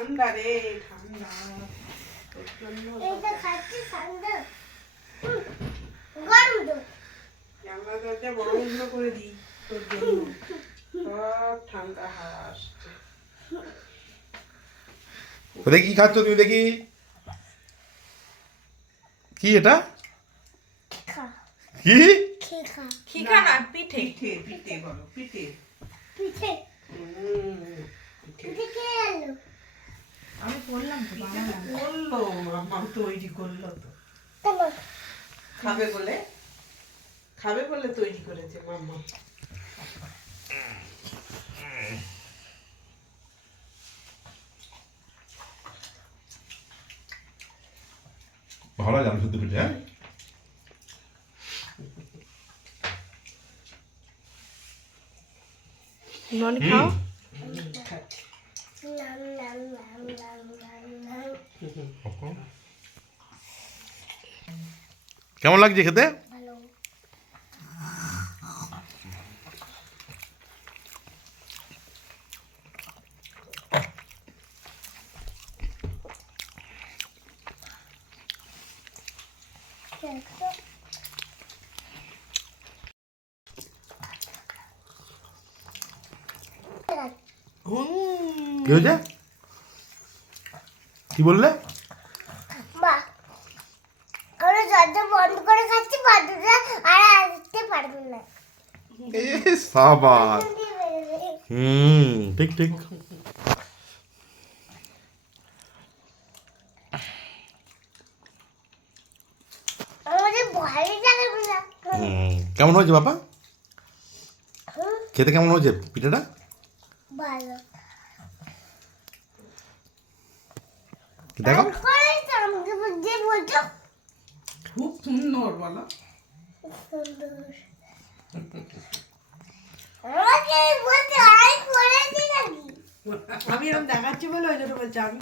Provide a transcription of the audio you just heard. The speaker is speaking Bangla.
ঠান্ডা রে ঠান্ডা এটা খাচ্ছি ঠান্ডা গরম দুধ আমরা দরজা বন্ধ করে দিই তোর জন্য সব ঠান্ডা হাওয়া আসছে দেখি কি খাচ্ছ তুমি দেখি কি এটা খা কি খা খিকা না পিঠে পিঠে পিঠে বলো পিঠে পিঠে পিঠে পিঠে কে এলো আমি বললাম তো বাবা করলো মামা তৈরি করলো তো তোমার খাবে বলে তৈরি করেছে মাম্মা ভালো লাগে আমি শুদ্ধ পিঠে হ্যাঁ ননি খাও খাচ্ছি নাম নাম নাম নাম নাম নাম কেমন লাগছে খেতে ভালো দেখো কি হয়েছে কি বললে মা আমরা দরজা বন্ধ করে খাচ্ছি বাদুরা আর আসতে পারবে না এ সাবাস ঠিক ঠিক আমাদের ভয় লাগবে না কেমন হয়েছে বাবা খেতে কেমন হয়েছে পিঠেটা ভালো দেখো আমাকে যে বলছো খুব সুন্দর বলো সুন্দর আমাকে বলতে আই করেছি নাকি আমি এরকম দেখাচ্ছি বলে ওই জন্য বলছি আমি